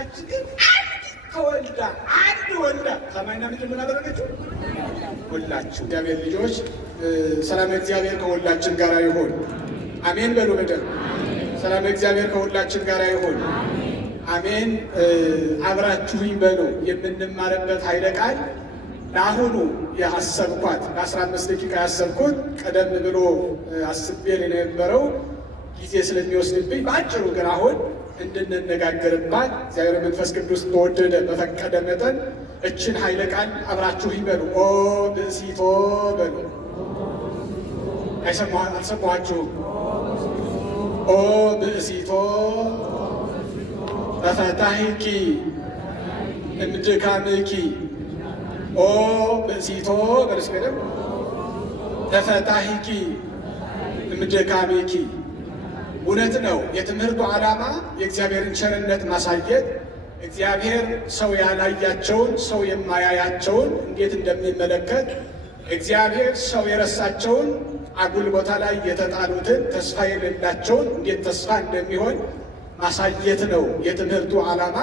ያች ግን አንድ ተወልዳ አንድ ወልዳ ሰማይና ምድር ምን አደረገችው? ሁላችሁ እግዚአብሔር ልጆች ሰላም እግዚአብሔር ከሁላችን ጋር ይሁን። አሜን በሉ። በደም ሰላም እግዚአብሔር ከሁላችን ጋር ይሁን። አሜን። አብራችሁኝ በሉ። የምንማርበት ኃይለ ቃል ለአሁኑ ያሰብኳት ለ15 ደቂቃ ያሰብኩት ቀደም ብሎ አስቤ የነበረው ጊዜ ስለሚወስድብኝ በአጭሩ ግን አሁን እንድንነጋገርባት እግዚአብሔር መንፈስ ቅዱስ በወደደ በፈቀደ መጠን እችን ኃይለ ቃል አብራችሁኝ በሉ። ኦ ብእሲቶ በሉ። አልሰማኋችሁም? ኦ ብእሲቶ ተፈታሂኪ እምድካምኪ። ኦ ብእሲቶ በርስከደም ተፈታሂኪ እምድካምኪ። እውነት ነው። የትምህርቱ ዓላማ የእግዚአብሔርን ቸርነት ማሳየት፣ እግዚአብሔር ሰው ያላያቸውን ሰው የማያያቸውን እንዴት እንደሚመለከት፣ እግዚአብሔር ሰው የረሳቸውን አጉል ቦታ ላይ የተጣሉትን ተስፋ የሌላቸውን እንዴት ተስፋ እንደሚሆን ማሳየት ነው የትምህርቱ ዓላማ።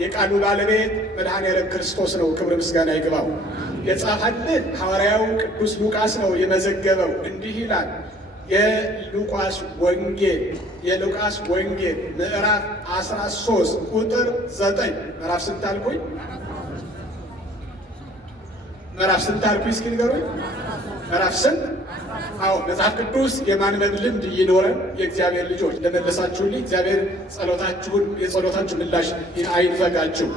የቃሉ ባለቤት መድኃኔዓለም ክርስቶስ ነው። ክብር ምስጋና ይግባው። የጻፈልን ሐዋርያው ቅዱስ ሉቃስ ነው የመዘገበው። እንዲህ ይላል የሉቃስ ወንጌል ምዕራፍ 13 ቁጥር 9 ምዕራፍ ስንት አልኩኝ? ምዕራፍ ስንት አልኩኝ? እስኪ ንገሩኝ። ምዕራፍ ስንት? አዎ፣ መጽሐፍ ቅዱስ የማንበብ ልምድ እየኖረን የእግዚአብሔር ልጆች ለመለሳችሁልኝ እግዚአብሔር የጸሎታችሁ ምላሽ አይንፈጋችሁ።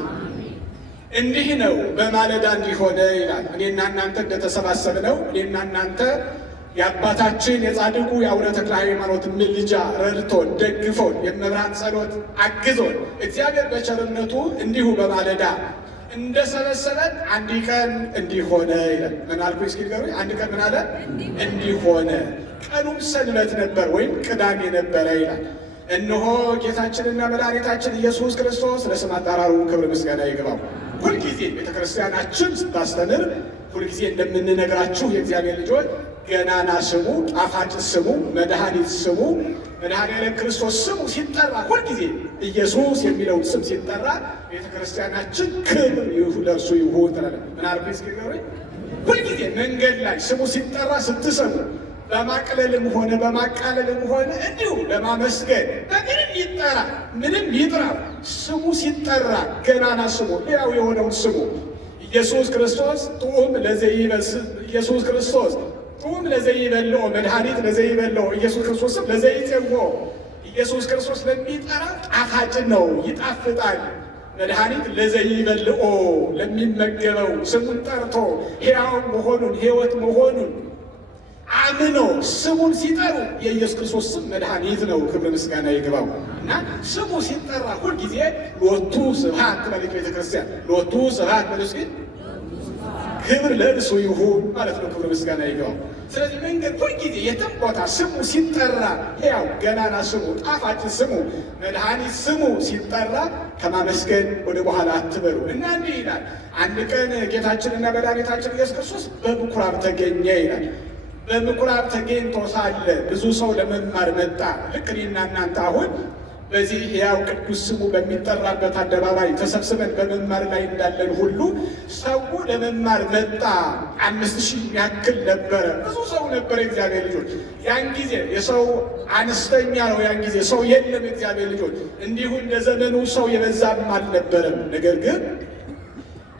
እንዲህ ነው በማለዳ እንዲሆነ ይላል። እኔና እናንተ እንደተሰባሰብነው እኔና እናንተ የአባታችን የጻድቁ የአቡነ ተክለ ሃይማኖት ምልጃ ረድቶን ደግፎን የመብራት ጸሎት አግዞን እግዚአብሔር በቸርነቱ እንዲሁ በማለዳ እንደሰበሰበን አንድ ቀን እንዲሆነ ይላል። ምን አልኩ? እስኪ ንገሩኝ። አንድ ቀን ምን አለ? እንዲሆነ። ቀኑም ሰንበት ነበር ወይም ቅዳሜ ነበረ ይላል። እነሆ ጌታችንና መድኃኒታችን ኢየሱስ ክርስቶስ ለስም አጠራሩ ክብር ምስጋና ይግባው። ሁልጊዜ ቤተክርስቲያናችን ስታስተምር ሁልጊዜ እንደምንነግራችሁ የእግዚአብሔር ልጆች ገናና ስሙ፣ ጣፋጭ ስሙ፣ መድኃኒት ስሙ፣ መድኃኔዓለም ክርስቶስ ስሙ ሲጠራ ሁልጊዜ ኢየሱስ የሚለውን ስም ሲጠራ ቤተክርስቲያናችን ክብር ለእርሱ ይሁን ትላለች። ምን አልኩ? እስኪ ንገሩኝ። ሁልጊዜ መንገድ ላይ ስሙ ሲጠራ ስትሰሙ በማቅለልም ሆነ በማቃለልም ሆነ እንዲሁ ለማመስገን በምንም ይጠራ ምንም ይጥራ ስሙ ሲጠራ ገናና ስሙ ሕያው የሆነውን ስሙ ኢየሱስ ክርስቶስ ጥዑም ኢየሱስ ክርስቶስ ጥዑም ለዘይበልዖ መድኃኒት ለዘይበልዖ ኢየሱስ ክርስቶስ ለዘይጼውዖ ኢየሱስ ክርስቶስ ለሚጠራ ጣፋጭ ነው፣ ይጣፍጣል። መድኃኒት ለዘይበልዖ ለሚመገበው ስሙን ጠርቶ ሕያው መሆኑን ሕይወት መሆኑን አምኖ ስሙን ሲጠሩ የኢየሱስ ክርስቶስ ስም መድኃኒት ነው። ክብር ምስጋና ይግባው እና ስሙ ሲጠራ ሁልጊዜ ሎቱ ስብሐት ትላለች ቤተክርስቲያን። ሎቱ ስብሐት ማለት ግን ክብር ለእርሱ ይሁን ማለት ነው። ክብር ምስጋና ይግባው። ስለዚህ መንገድ ሁልጊዜ የትም ቦታ ስሙ ሲጠራ ሕያው ገናና ስሙ ጣፋጭ ስሙ መድኃኒት ስሙ ሲጠራ ከማመስገን ወደ በኋላ አትበሉ እና እንዲህ ይላል። አንድ ቀን ጌታችንና መድኃኒታችን ኢየሱስ ክርስቶስ በምኩራብ ተገኘ ይላል። በምኩራብ ተገኝቶ ሳለ ብዙ ሰው ለመማር መጣ። ልክ እኔና እናንተ አሁን በዚህ ሕያው ቅዱስ ስሙ በሚጠራበት አደባባይ ተሰብስበን በመማር ላይ እንዳለን ሁሉ ሰው ለመማር መጣ። 5000 ያክል ነበረ። ብዙ ሰው ነበረ። እግዚአብሔር ልጆች ያን ጊዜ የሰው አነስተኛ ነው። ያን ጊዜ ሰው የለም። እግዚአብሔር ልጆች እንዲሁ እንደ ዘመኑ ሰው የበዛም አልነበረም። ነገር ግን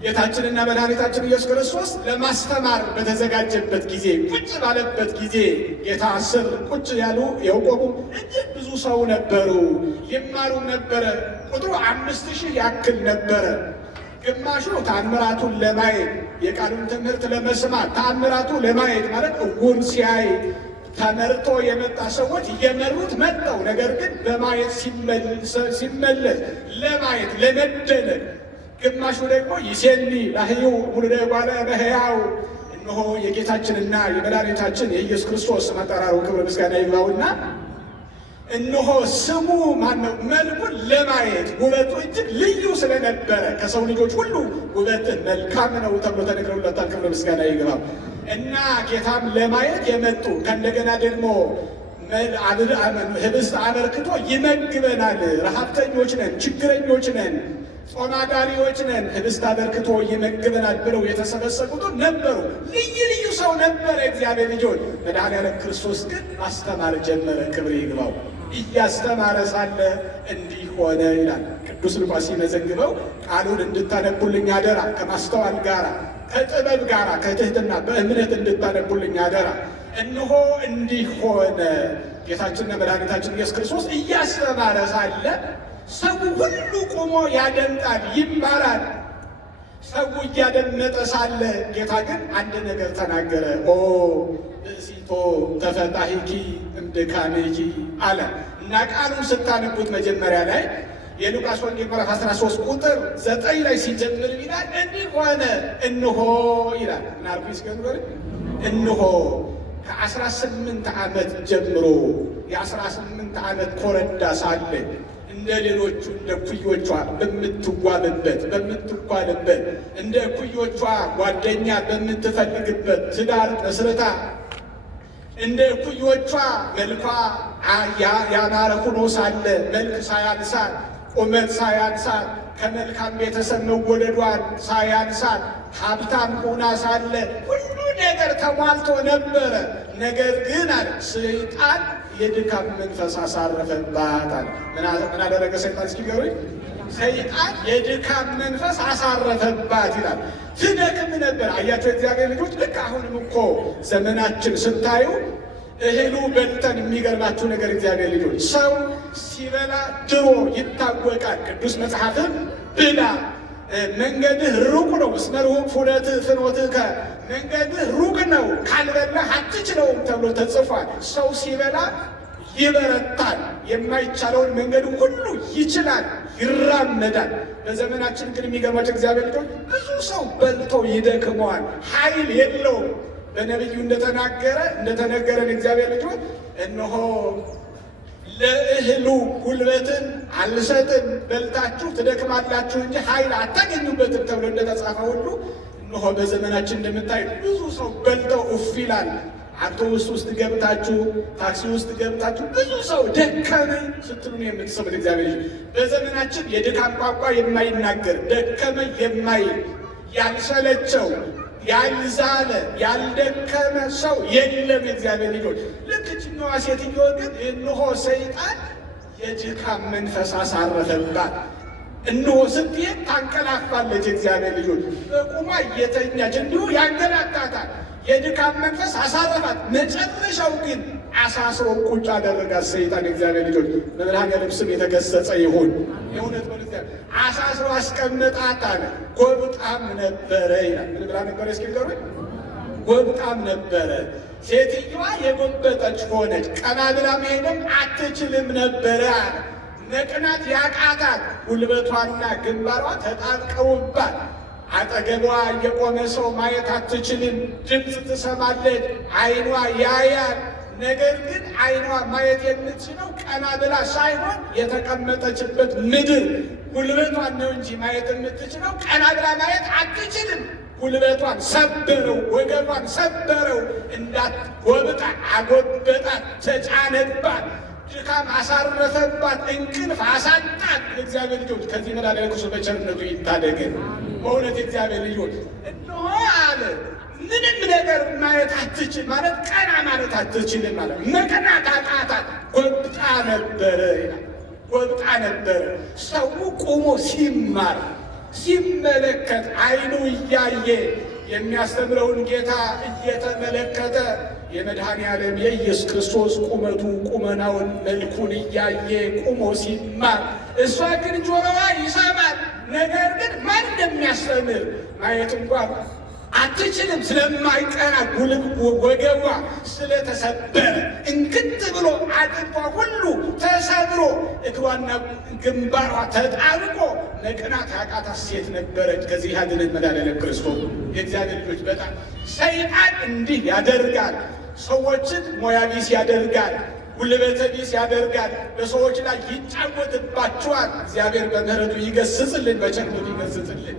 ጌታችንና መድኃኒታችን ኢየሱስ ክርስቶስ ለማስተማር በተዘጋጀበት ጊዜ ቁጭ ባለበት ጊዜ ጌታ ስር ቁጭ ያሉ የቆሙ እጅግ ብዙ ሰው ነበሩ። ይማሩ ነበረ። ቁጥሩ 5000 ያክል ነበረ። ግማሹ ተአምራቱን ለማየት የቃሉን ትምህርት ለመስማት ተአምራቱ ለማየት ማለት ዕውር ሲያይ ተመርቶ የመጣ ሰዎች እየመሩት መጥተው ነገር ግን በማየት ሲመለስ ለማየት ለመደነቅ ግማሹ ደግሞ ይሴኒ ላህዩ ሙሉደ ጓለ በሕያው እነሆ የጌታችንና የመድኃኒታችን የኢየሱስ ክርስቶስ መጠራሩ ክብር ምስጋና ይግባውና እነሆ ስሙ ማነው መልኩን ለማየት ውበቱ እጅግ ልዩ ስለነበረ ከሰው ልጆች ሁሉ ውበትን መልካም ነው ተብሎ ተነግረውለታል። ክብር ምስጋና ይግባው እና ጌታም ለማየት የመጡ ከእንደገና ደግሞ ህብስት አበርክቶ ይመግበናል። ረሃብተኞች ነን፣ ችግረኞች ነን፣ ጾም አዳሪዎች ነን፣ ህብስት አበርክቶ ይመግበናል ብለው የተሰበሰቡት ነበሩ። ልዩ ልዩ ሰው ነበረ እግዚአብሔር ልጆች። መድኃኔዓለም ክርስቶስ ግን ማስተማር ጀመረ። ክብር ይግባው። እያስተማረ ሳለ እንዲህ ሆነ ይላል ቅዱስ ሉቃስ ሲመዘግበው፣ ቃሉን እንድታነቡልኝ አደራ፣ ከማስተዋል ጋራ፣ ከጥበብ ጋራ፣ ከትህትና በእምነት እንድታነቡልኝ አደራ። እነሆ እንዲህ ሆነ። ጌታችንና መድኃኒታችን ኢየሱስ ክርስቶስ እያስተማረ ሳለ ሰው ሁሉ ቆሞ ያደምጣል፣ ይማራል። ሰው እያደመጠ ሳለ ጌታ ግን አንድ ነገር ተናገረ። ኦ ብእሲቶ ተፈታሂኪ እምድካሜኪ አለ እና ቃሉን ስታነቡት መጀመሪያ ላይ የሉቃስ ወንጌል ምዕራፍ 13 ቁጥር 9 ላይ ሲጀምር ይላል እንዲህ ሆነ እነሆ ይላል። እናርኩ ይስገንበር እነሆ ከ18 ዓመት ጀምሮ የ18 ዓመት ኮረዳ ሳለ እንደ ሌሎቹ እንደ ኩዮቿ በምትዋብበት በምትኳልበት እንደ ኩዮቿ ጓደኛ በምትፈልግበት ትዳር መስረታ እንደ ኩዮቿ መልኳ ያማረ ሆኖ ሳለ መልክ ሳያንሳት ቁመት ሳያንሳት ከመልካም ቤተሰብ መወለዷን ሳያንሳት ሀብታም ሆና ሳለ ሁሉ ነገር ተሟልቶ ነበረ። ነገር ግን አለ ሰይጣን የድካም መንፈስ አሳረፈባት አለ። ምን አደረገ ሰይጣን? እስኪገሩኝ። ሰይጣን የድካም መንፈስ አሳረፈባት ይላል። ትደክም ነበር። አያቸው እግዚአብሔር ልጆች፣ ልክ አሁንም እኮ ዘመናችን ስታዩ እህሉ በልተን የሚገርማችሁ ነገር እግዚአብሔር ልጆች፣ ሰው ሲበላ ድሮ ይታወቃል። ቅዱስ መጽሐፍም ብላ መንገድህ ሩቅ ነው፣ እስመ ርሑቅ ፍኖትከ መንገድህ ሩቅ ነው ካልበላህ አትችለውም ተብሎ ተጽፏል። ሰው ሲበላ ይበረታል፣ የማይቻለውን መንገድ ሁሉ ይችላል፣ ይራመዳል። በዘመናችን ግን የሚገርማቸው እግዚአብሔር ልጆች ብዙ ሰው በልቶ ይደክመዋል፣ ኃይል የለውም። በነቢዩ እንደተነገረን እግዚአብሔር ልጆች እነሆ ለእህሉ ጉልበትን አልሰጥም፣ በልታችሁ ትደክማላችሁ እንጂ ኃይል አታገኙበትም ተብሎ እንደተጻፈ ሁሉ እነሆ በዘመናችን እንደምታይ ብዙ ሰው በልተው እፍ ይላል። አውቶቡስ ውስጥ ገብታችሁ፣ ታክሲ ውስጥ ገብታችሁ ብዙ ሰው ደከመኝ ስትሉ ነው የምትሰሙት። እግዚአብሔር በዘመናችን የድካም ቋንቋ የማይናገር ደከመኝ የማይል ያልሰለቸው ያልዛለ ያልደከመ ሰው የለም። እግዚአብሔር ልጆች ልክ ችኛዋ ሴትዮ ግን እነሆ ሰይጣን የድካም መንፈስ አሳረፈባት። እነሆ ስትሄድ ታንቀላፋለች። እግዚአብሔር ልጆች በቁሟ እየተኛች እንዲሁ ያንገላታታል። የድካም መንፈስ አሳረፋት። መጨረሻው ግን አሳስሮ ቁጭ አደረጋት ሰይጣን። እግዚአብሔር ልጆች በመድኃኔዓለም ስም የተገሰጸ ይሁን። የእውነት በልት አሳስሮ አስቀመጣት አለ። ጎብጣም ነበረ ይላል። ምን ብላ ነበረ? እስኪ ንገሩኝ። ጎብጣም ነበረ። ሴትዮዋ የጎበጠች ሆነች። ቀና ብላ መሄድም አትችልም ነበረ አለ። መቅናት ያቃታት፣ ጉልበቷና ግንባሯ ተጣብቀውባት አጠገቧ የቆመ ሰው ማየት አትችልም። ድምፅ ትሰማለች፣ ዓይኗ ያያል። ነገር ግን ዓይኗ ማየት የምትችለው ቀና ብላ ሳይሆን የተቀመጠችበት ምድር ጉልበቷን ነው እንጂ ማየት የምትችለው ቀና ብላ ማየት አትችልም። ጉልበቷን ሰበረው፣ ወገቧን ሰበረው። እንዳትጎብጣ አጎበጣት፣ ተጫነባት፣ ድካም አሳረፈባት፣ እንቅልፍ አሳጣት። እግዚአብሔር ልጆች ከዚህ መዳሊያ ክሱ በቸርነቱ ይታደገን። በእውነት እግዚአብሔር ልጆች እነሆ አለ ምንም ነገር ማየት አትችል ማለት ቀና ማለት አትችልም ማለት መቀናት አቃታት። ጎብጣ ነበረ ይላል። ጎብጣ ነበረ። ሰው ቁሞ ሲማር ሲመለከት ዓይኑ እያየ የሚያስተምረውን ጌታ እየተመለከተ የመድኃኔዓለም የኢየሱስ ክርስቶስ ቁመናውን መልኩን እያየ ቁሞ ሲማር፣ እሷ ግን ጆሮዋ ይሰማል። ነገር ግን ማን እንደሚያስተምር ማየት እንኳን አትችልም። ስለማይቀና ወገቧ ስለተሰበረ እንክት ብሎ አጥንቷ ሁሉ ተሰብሮ እግሯና ግንባሯ ተጣብቆ መቅናት ያቃታት ሴት ነበረች። ከዚህ ያድነን መድኃኔዓለም ክርስቶስ። የእግዚአብሔር ልጆች በጣም ሰይጣን እንዲህ ያደርጋል። ሰዎችን ሞያ ቢስ ያደርጋል፣ ጉልበተ ቢስ ያደርጋል። በሰዎች ላይ ይጫወትባቸዋል። እግዚአብሔር በምሕረቱ ይገስጽልን፣ በቸርነቱ ይገስጽልን።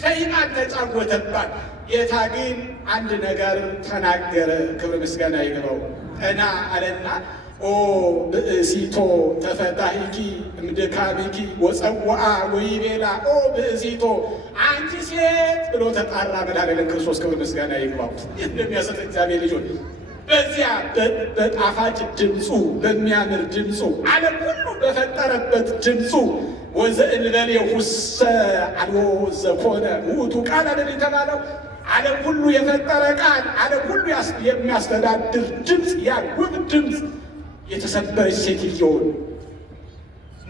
ሰይጣን ተጫወተባት። ጌታ ግን አንድ ነገር ተናገረ። ክብር ምስጋና ይግባው። ቀና አለና ኦ ብእሲቶ ተፈታሂኪ እምድካሚኪ ወፀዋአ ወይቤላ ኦ ብእሲቶ አንቺ ሴት ብሎ ተጣራ መድኃኔዓለም ክርስቶስ ክብር ምስጋና ይግባው። እንደሚያሰጥ እግዚአብሔር ልጆች በዚያ በጣፋጭ ድምፁ በሚያምር ድምፁ ዓለም ሁሉ በፈጠረበት ድምፁ ወዘእንበሌሁሰ አልቦ ዘኮነ ውእቱ ቃል አይደል የተባለው? ዓለም ሁሉ የፈጠረ ቃል፣ ዓለም ሁሉ የሚያስተዳድር ድምፅ፣ ያ ውብ ድምፅ የተሰበረች ሴትዮውን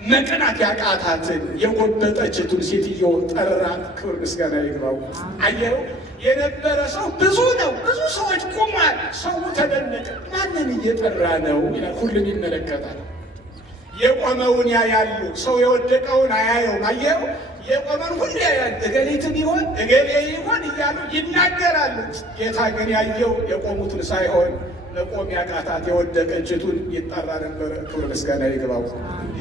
መቅናት ያቃታትን የጎበጠችቱን ሴትዮውን ጠራት። ክብር ምስጋና ይግባው። አየው የነበረ ሰው ብዙ ነው፣ ብዙ ሰዎች ቆሟል። ሰው ተደነቀ። ማንን እየጠራ ነው ይላል። ሁሉም ይመለከታል። የቆመውን ያያሉ፣ ሰው የወደቀውን አያየውም። አየው የቆመን ሁሉ ያያል። እገሌት ቢሆን እገሌ ይሆን እያሉ ይናገራሉ። ጌታ ግን ያየው የቆሙትን ሳይሆን መቆም ያቃታት የወደቀችቱን ይጠራ ነበረ። ክብር ምስጋና ይግባው።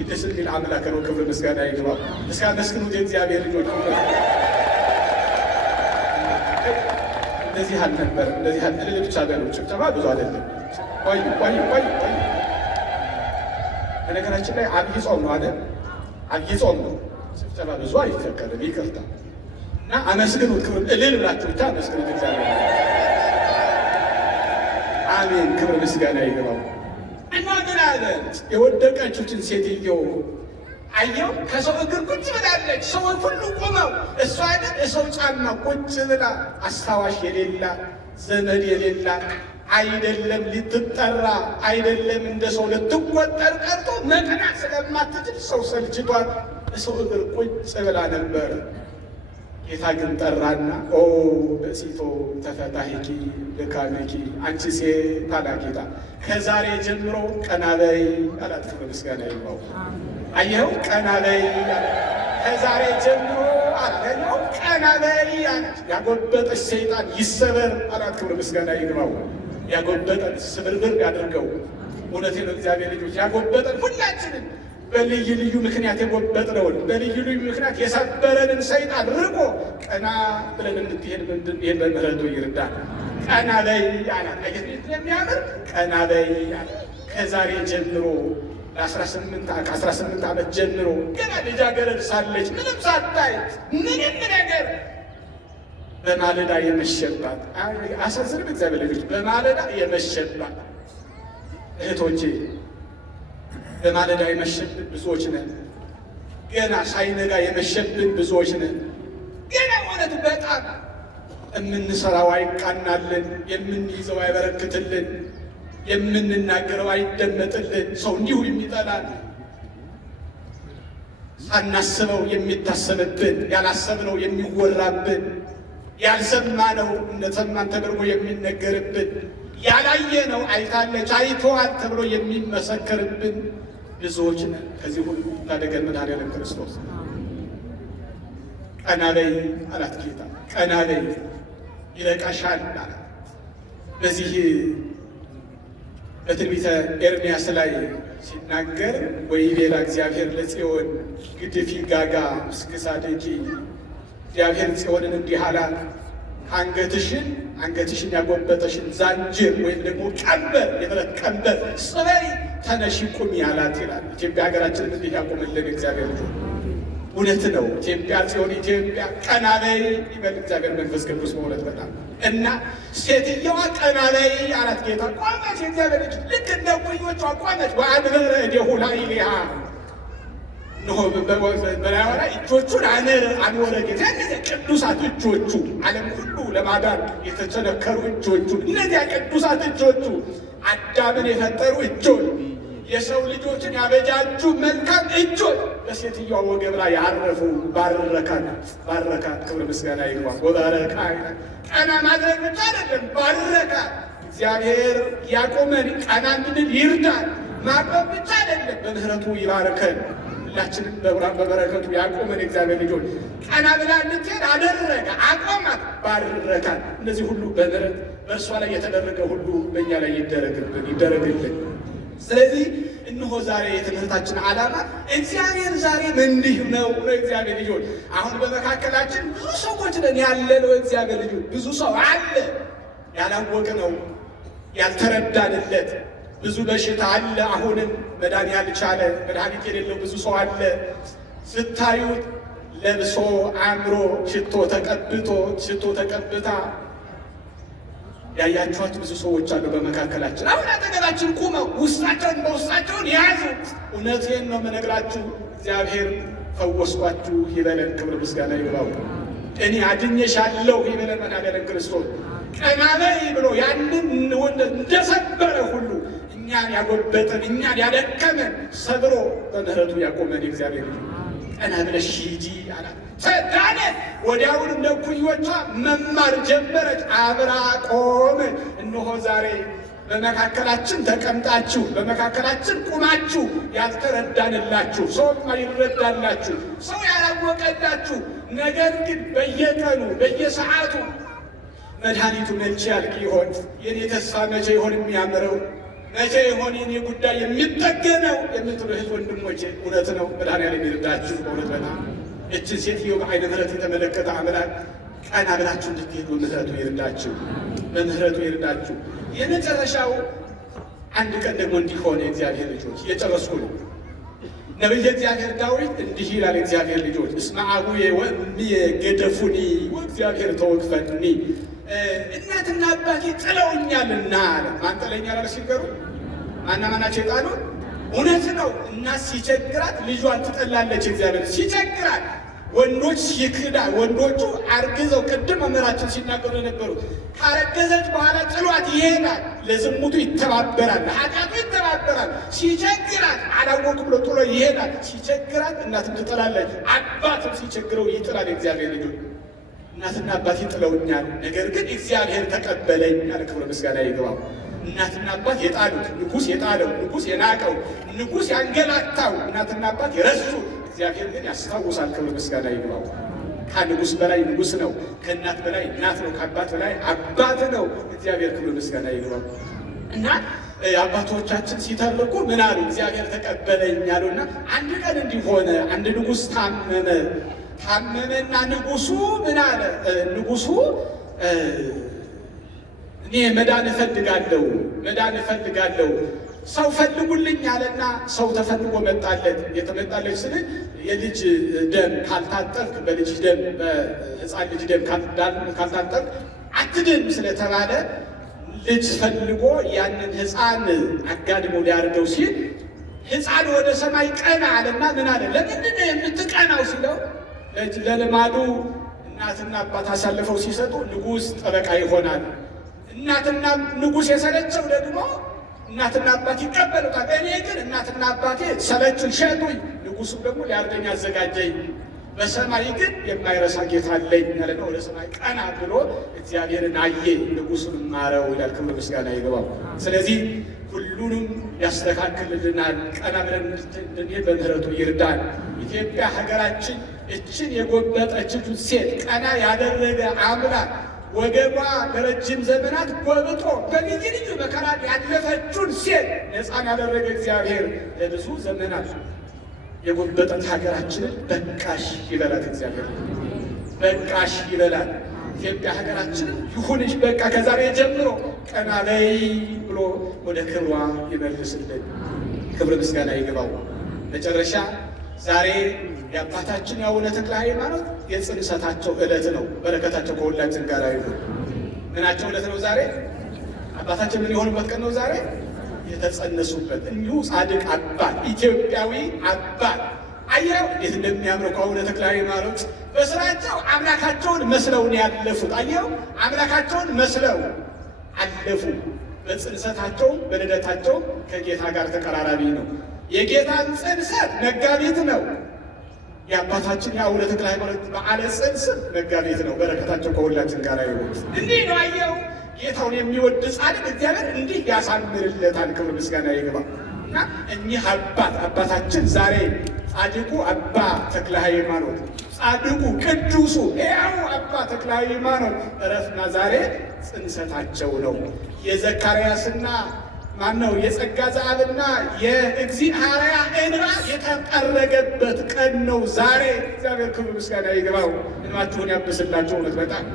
ደስ የሚል አምላክ ነው። ክብር ምስጋና ይግባው። እስኪ አመስግኑት የእግዚአብሔር ልጆች። እንደዚህ አልነበር፣ እንደዚህ እልል ብቻ በሉ። ጭብጨባ ብዙ አይደለም። ቆዩ ቆዩ ቆዩ ቆዩ። በነገራችን ላይ አብይ ጾም ነው አይደል? አብይ ጾም ነው። ጭብጨባ ብዙ አይፈቀድም። ይቅርታ እና አመስግኑት። ክብር እልል ብላችሁ ብቻ አመስግኑት እግዚአብሔር። አሜን። ክብር ምስጋና ይገባው። እና ምን አለ? የወደቀችውን ሴትዮ አየው። ከሰው እግር ቁጭ ብላለች። ሰው ሁሉ ቆመው፣ እሷ ግን የሰው ጫማ ቁጭ ብላ አስታዋሽ የሌላ ዘመድ የሌላ አይደለም ልትጠራ አይደለም እንደ ሰው ልትቆጠር ቀርቶ መቅናት ስለማትችል ሰው ሰልችቷል። ሰው እግር ቁጭ ብላ ነበር። ጌታ ግን ጠራና ኦ ብእሲቶ ተፈታሂኪ ድካምኪ፣ አንቺ ሴት አለ ጌታ ከዛሬ ጀምሮ ቀና በይ አላት። ክብር ምስጋና ይግባው። አየው ቀና በይ አለ። ከዛሬ ጀምሮ አለነው ቀና በይ አለች። ያጎበጠች ሰይጣን ይሰበር አላት። ክብር ምስጋና ይግባው። ያጎበጠን ስብርብር ያድርገው። እውነቴ ነው እግዚአብሔር ልጆች፣ ያጎበጠን ሁላችንን በልዩ ልዩ ምክንያት የጎበጥነውን በልዩ ልዩ ምክንያት የሰበረንን ሰይጣን ርቆ ቀና ብለን እንድትሄድ በምህረቱ ይርዳል። ቀና በይ አላት። አየት የሚያምር ቀና በይ አላት። ከዛሬ ጀምሮ ከ18 ዓመት ጀምሮ ገና ልጃገረድ ሳለች ምንም ሳታይ ምንም ነገር በማለዳ የመሸባት አሳዝንም እግዚአብሔር ልጆች፣ በማለዳ የመሸባት እህቶቼ፣ በማለዳ የመሸብን ብዙዎች ነን። ገና ሳይነጋ የመሸብን ብዙዎች ነን። ገና እውነት በጣም የምንሰራው አይቃናልን፣ የምንይዘው አይበረክትልን፣ የምንናገረው አይደመጥልን። ሰው እንዲሁ የሚጠላን ሳናስበው የሚታሰብብን፣ ያላሰብነው የሚወራብን፣ ያልሰማነው እንደሰማን ተደርጎ የሚነገርብን፣ ያላየነው አይታለች አይተዋል ተብሎ የሚመሰከርብን ብዙዎች ነን። ከዚህ ሁሉ ታደገን መድኃኔዓለም ክርስቶስ። ቀና በይ አላት ጌታ። ቀና በይ ይበቃሻል አላት። በዚህ በትንቢተ ኤርምያስ ላይ ሲናገር ወይቤላ እግዚአብሔር ለጽዮን ግድፊ ጋጋ እስክሳድቂ፣ እግዚአብሔር ጽዮንን እንዲህ አላት፣ አንገትሽን ያጎበጠሽን ዛንጅር ወይም ደግሞ ቀንበር፣ የብረት ቀንበር ስበሪ፣ ተነሺ ቁሚ አላት ይላል። ኢትዮጵያ ሀገራችንን እንዲህ ያቆምልን እግዚአብሔር ልጅ። እውነት ነው። ኢትዮጵያ ጽዮን፣ ኢትዮጵያ ቀና በይ ይበል እግዚአብሔር መንፈስ ቅዱስ በእውነት በጣም እና ሴትየዋ ቀና በይ አላት ጌታ። ቆመች። የእግዚአብሔር ልጅ ልክ እንደ እኩዮቿ ቆመች። ወአንበረ እዴሁ ላዕሌሃ፣ እነሆ በላይዋ ላይ እጆቹን አኖረ ጌታ። እነዚያ ቅዱሳት እጆቹ፣ ዓለም ሁሉ ለማዳን የተቸነከሩ እጆቹ፣ እነዚያ ቅዱሳት እጆቹ፣ አዳምን የፈጠሩ እጆች፣ የሰው ልጆችን ያበጃጁ መልካም እጆች በሴትዮዋ ወገብ ላይ ያረፉ። ባረካት። ክብር ምስጋና ይግባ። ወባረካ ቀና ማድረግ ብቻ አይደለም፣ ባረካት። እግዚአብሔር ያቆመን ቀና እንድንል ይርዳል። ማቆም ብቻ አይደለም፣ በምህረቱ ይባርከን። ሁላችንም በበረከቱ ያቆመን እግዚአብሔር ልጆች ቀና ብላ እንድትሄድ አደረገ፣ አቆማት፣ ባረካት። እነዚህ ሁሉ በምህረት በእርሷ ላይ የተደረገ ሁሉ በእኛ ላይ ይደረግልን። ስለዚህ እነሆ ዛሬ የትምህርታችን ዓላማ እግዚአብሔር ዛሬ እንዲህ ነው። እግዚአብሔር ልጆች አሁን በመካከላችን ብዙ ሰዎች ነን ያለነው። እግዚአብሔር ልጆች ብዙ ሰው አለ፣ ያላወቅነው፣ ያልተረዳንለት፣ ብዙ በሽታ አለ። አሁንም መዳን ያልቻለ መድኃኒት የሌለው ብዙ ሰው አለ። ስታዩት ለብሶ አምሮ ሽቶ ተቀብቶ ሽቶ ተቀብታ ያያችኋት ብዙ ሰዎች አሉ በመካከላችን። አሁን አጠገባችን ቁመው ውስጣቸውን በውስጣቸውን የያዙ። እውነቴን ነው የምነግራችሁ፣ እግዚአብሔር ፈወስኳችሁ ይበለን። ክብር ምስጋና ይግባው። እኔ አድኜሻለሁ ይበለን መድኃኒዓለም ክርስቶስ። ቀና በይ ብሎ ያንን እንደሰበረ ሁሉ እኛን ያጎበጠን እኛን ያደከመን ሰብሮ በምህረቱ ያቆመን የእግዚአብሔር ልጅ ቀና ብለሽ ሂጂ አላት። ዳነት ወዲያውን እንደ ኩዮቿ መማር ጀመረች። አብራ ቆመ። እነሆ ዛሬ በመካከላችን ተቀምጣችሁ በመካከላችን ቁማችሁ ያልተረዳንላችሁ፣ ሰው የማይረዳላችሁ፣ ሰው ያላወቀላችሁ፣ ነገር ግን በየቀኑ በየሰዓቱ መድኃኒቱ መቼ ያልቅ ይሆን? የኔ ተስፋ መቼ ይሆን የሚያምረው? መቼ ይሆን የኔ ጉዳይ የሚጠገነው የምትሉ እህት ወንድሞቼ፣ እውነት ነው። መድኃኒዓለም ይርዳችሁ። በእውነት በጣም እችን ሴትዮ በዓይነ ምሕረት የተመለከተ አምላክ ቀና ብላችሁ እንድትሄዱ ምሕረቱ ይርዳችሁ፣ በምሕረቱ ይርዳችሁ። የመጨረሻው አንድ ቀን ደግሞ እንዲሆነ የእግዚአብሔር ልጆች እየጨረስኩ ነው። ነቢየ እግዚአብሔር ዳዊት እንዲህ ይላል፣ እግዚአብሔር ልጆች እስመ አቡየ ወእምየ ገደፉኒ ወእግዚአብሔር ተወክፈኒ፣ እናትና አባቴ ጥለውኛልና አለ። ማን ጥለኛል አለ ሲገሩ? ማናቸው የጣሉ? እውነት ነው። እናት ሲቸግራት ልጇን ትጠላለች። እግዚአብሔር ሲቸግራት ወንዶች ሲክዳ ወንዶቹ አርግዘው ቅድም መምህራችን ሲናገሩ የነበሩት ካረገዘች በኋላ ጥሏት ይሄዳል። ለዝሙቱ ይተባበራል፣ ለኃጢአቱ ይተባበራል። ሲቸግራት አላወቁ ብሎ ጥሎ ይሄዳል። ሲቸግራት እናትም ትጥላለች፣ አባትም ሲቸግረው ይጥላል። እግዚአብሔር ልጆች እናትና አባት ጥለውኛል፣ ነገር ግን እግዚአብሔር ተቀበለኝ አለ። ክብር ምስጋና ይግባው። እናትና አባት የጣሉት ንጉሥ የጣለው ንጉሥ የናቀው ንጉሥ ያንገላታው እናትና አባት የረሱ እግዚአብሔር ግን ያስታውሳል። ክብር ምስጋና ይግባው። ከንጉሥ በላይ ንጉሥ ነው፣ ከእናት በላይ እናት ነው፣ ከአባት በላይ አባት ነው። እግዚአብሔር ክብር ምስጋና ይግባው። እና አባቶቻችን ሲተርኩ ምን አሉ? እግዚአብሔር ተቀበለኝ አሉና አንድ ቀን እንዲህ ሆነ። አንድ ንጉሥ ታመመና ንጉሡ ምን አለ? ንጉሡ እኔ መዳን እፈልጋለሁ ሰው ፈልጉልኝ አለና ሰው ተፈልጎ መጣለት። የተመጣለች ስል የልጅ ደም ካልታጠብክ በልጅ ደም በሕፃን ልጅ ደም ካልታጠብክ አትድን ስለተባለ ልጅ ፈልጎ ያንን ሕፃን አጋድሞ ሊያርደው ሲል ሕፃን ወደ ሰማይ ቀና አለና ምን አለ? ለምንድን ነው የምትቀናው ሲለው ለልማዱ እናትና አባት አሳልፈው ሲሰጡ ንጉሥ ጠበቃ ይሆናል። እናትና ንጉሥ የሰለቸው ደግሞ እናትና አባት ይቀበሉታል። እኔ ግን እናትና አባቴ ሰለቹኝ፣ ሸጡኝ፣ ንጉሡ ደግሞ ሊያርደኝ አዘጋጀኝ። በሰማይ ግን የማይረሳ ጌታ አለኝ ያለና ወደ ሰማይ ቀና ብሎ እግዚአብሔርን አየ፣ ንጉሡን ማረው ይላል። ክብር ምስጋና ይገባው። ስለዚህ ሁሉንም ያስተካክልልናል። ቀና ብለን እንድንሄድ በምህረቱ ይርዳል። ኢትዮጵያ ሀገራችን እችን የጎበጠችውን ሴት ቀና ያደረገ አምላክ ወገቧ ለረጅም ዘመናት ጎብጦ በልዩ ልዩ መከራ ያለፈችውን ሴት ነፃን ያደረገ እግዚአብሔር ለብዙ ዘመናት የጎበጠት ሀገራችንን በቃሽ ይበላል። እግዚአብሔር በቃሽ ይበላል። ኢትዮጵያ ሀገራችንን ይሁንሽ በቃ ከዛሬ ጀምሮ ቀና በይ ብሎ ወደ ክብሯ ይመልስልን። ክብር ምስጋና ይግባው። መጨረሻ ዛሬ የአባታችን የአቡነ ተክለ ሃይማኖት የጽንሰታቸው ዕለት ነው። በረከታቸው ከሁላችን ጋር ይሁን። ምናቸው ዕለት ነው ዛሬ? አባታችን ምን የሆኑበት ቀን ነው ዛሬ? የተጸነሱበት። እንዲሁ ጻድቅ አባት፣ ኢትዮጵያዊ አባት። አየው እንዴት እንደሚያምረው ከአቡነ ተክለ ሃይማኖት በስራቸው አምላካቸውን መስለው ነው ያለፉት። አየው አምላካቸውን መስለው አለፉ። በጽንሰታቸው በልደታቸው ከጌታ ጋር ተቀራራቢ ነው። የጌታን ጽንሰት መጋቢት ነው። የአባታችን የአቡነ ተክለ ሃይማኖት በዓለ ጽንስ መጋቢት ነው። በረከታቸው ከሁላችን ጋር ይሁን። እንዲህ ነው አየው ጌታውን የሚወድ ጻድቅ እግዚአብሔር እንዲህ ያሳምርለታል። ክብር ምስጋና ይግባ እና እኚህ አባታችን ዛሬ ጻድቁ አባ ተክለ ሃይማኖት ጻድቁ ቅዱሱ ሕያው አባ ተክለ ሃይማኖት ዕረፍና ዛሬ ጽንሰታቸው ነው። የዘካርያስና ማነው የጸጋ ዘአብና የእግዚአብሔር እንባ የተጠረገበት ቀን ነው ዛሬ። እግዚአብሔር ክብር ምስጋና ይግባው። እንባችሁን ያብስላቸው። እውነት በጣም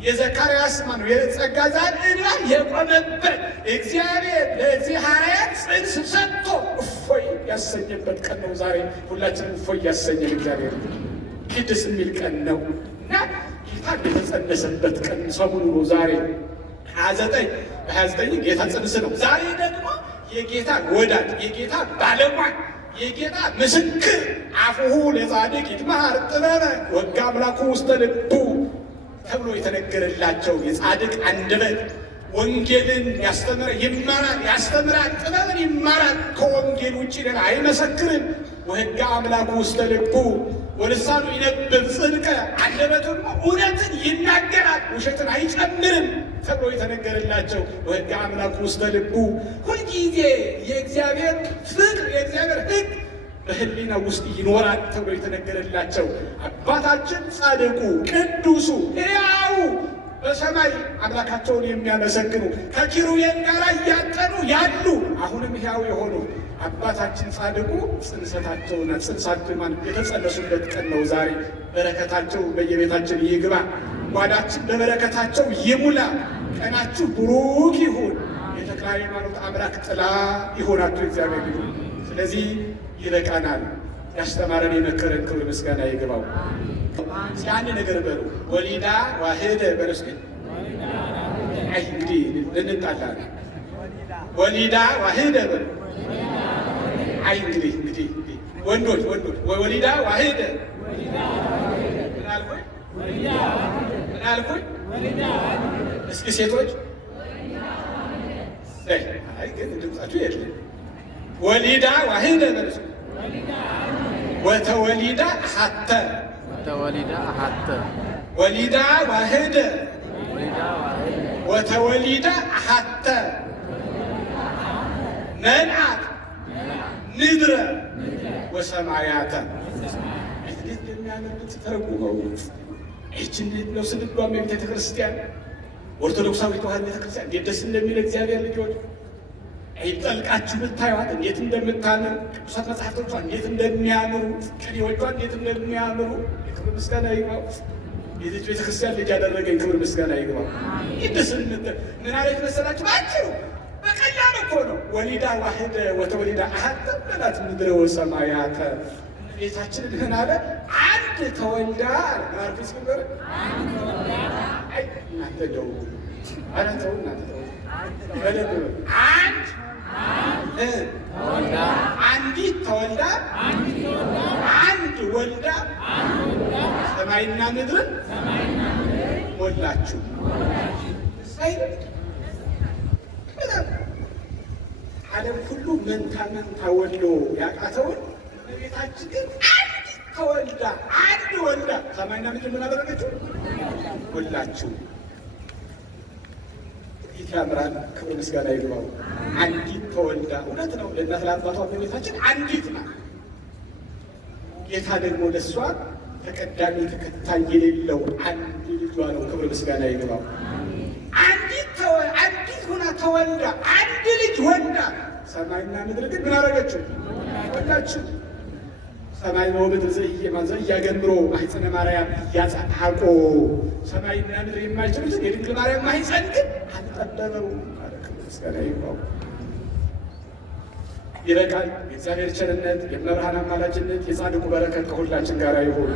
የዘካርያስ ማነው የጸጋ ዛር እንባ የቆመበት እግዚአብሔር ለዚህ ሐዋርያት ጽንስ ሰጥቶ እፎይ ያሰኘበት ቀን ነው ዛሬ። ሁላችንም እፎይ ያሰኘን እግዚአብሔር ደስ የሚል ቀን ነው እና ጌታ የተጸነሰበት ቀን ሰሙኑ ነው ዛሬ 29 ጌታ ጽንስ ነው። ዛሬ ደግሞ የጌታ ወዳጅ የጌታ ባለሟል የጌታ ምስክር አፉሁ ለጻድቅ ይትመሃር ጥበበ ወጋ አምላኩ ውስተ ልቡ ተብሎ የተነገረላቸው የጻድቅ አንደበት ወንጌልን ይማራል፣ ያስተምራል፣ ጥበብን ይማራል። ከወንጌል ውጭ ሌላ አይመሰክርም። ወሕገ አምላኩ ውስተ ልቡ ወልሳኑ ይነብብ ጽድቀ አንደበቱ እውነትን ይናገራል፣ ውሸትን አይጨምርም ተብሎ የተነገረላቸው ወሕገ አምላኩ ውስተ ልቡ ሁልጊዜ የእግዚአብሔር ፍቅር የእግዚአብሔር ሕግ በህሊና ውስጥ ይኖራል ተብሎ የተነገረላቸው አባታችን ጻድቁ ቅዱሱ ሕያው በሰማይ አምላካቸውን የሚያመሰግኑ ከኪሩቤል ጋር እያጠኑ ያሉ አሁንም ሕያው የሆኑ አባታችን ጻድቁ ጽንሰታቸውና ጽንሳቸውን የተጸነሱበት ቀን ነው ዛሬ። በረከታቸው በየቤታችን ይግባ፣ ጓዳችን በበረከታቸው ይሙላ። ቀናችሁ ብሩክ ይሁን። የተክለ ሃይማኖት አምላክ ጥላ ይሆናችሁ እግዚአብሔር ይሁን። ስለዚህ ይበቃናል። ያስተማረን የመከረን ክብር ምስጋና ይግባው። እስኪ አንድ ነገር በሉ። ወሊዳ ዋህደ በሉ እስኪ። አይ እንግዲህ ልንጣላ ነው። ወሊዳ ዋህደ በሉ። አይ እንግዲህ ወንዶች ወሊዳ ዋህደ ምን አልኩኝ? እስኪ ሴቶች አይ ግን ድምጻችሁ የለም። ወሊዳ ዋህደ በሉ እስኪ። ወተወሊዳ ሀተ ወሊዳ ዋህደ ወተወሊዳ ሀተ መልአት ምድረ ወሰማያተ። እንዴት እንደሚያምር ተረጉመው። ይህች እንዴት ነው ስንዷም የቤተ ክርስቲያን ኦርቶዶክሳዊ ተዋሕዶ ቤተ ክርስቲያን እንዴት ደስ እንደሚል እግዚአብሔር ልጆች ጠልቃችሁ ብታዩት እንዴት እንደምታምር ቅዱሳት መጽሐፍቶቿ እንዴት እንደሚያምሩ ቅኔዎቿ እንዴት እንደሚያምሩ ክብር ምስጋና ይግባው። የዚች ቤተክርስቲያን ልጅ ያደረገኝ ክብር ምስጋና ይግባው። ይደስ ምን አለች መሰላችሁ? ባጭሩ በቀላሉ እኮ ነው። ወሊዳ ዋህደ ወተወሊዳ አሐተ በላት ምድረ ወሰማያተ። ቤታችንን ምን አለ? አንድ ተወልዳ ማርፊስ ክብር አይ እናንተ ደው አራተው እናንተ ደው አንዲት ተወልዳ አንድ ወልዳ ሰማይና ምድርን ሞላችሁ። ዓለም ሁሉ መንታ ወልዶ ያቃተውን ቤታችን ግን አንዲት ተወልዳ አንድ ወልዳ ሰማይና ምድር ምን አደረገችው? ሞላችሁ። ያምራል። ክብር ምስጋና ይግባው። አንዲት ተወልዳ እውነት ነው። ለእናት ለአባቷ በቤታችን አንዲት ናት። ጌታ ደግሞ ለእሷ ተቀዳሚ ተከታይ የሌለው አንድ ልጇ ነው። ክብር ምስጋና ይግባው። አንዲት ሆና ተወልዳ አንድ ልጅ ወልዳ ሰማይና ምድር ግን ምን አደረገችው? ወላችሁ። ሰማይ ወምድር እያገምሮ ማኅፀነ ማርያም እያጸናቆ ሰማይና ምድር የማይችሉትን የድንግል ማርያም ማኅፀን ግን አልጠበበው። ምስጋና ይግባው። ይበቃል። የእግዚአብሔር ቸርነት፣ የመብርሃን አማላጅነት፣ የጻድቁ በረከት ከሁላችን ጋር ይሁን።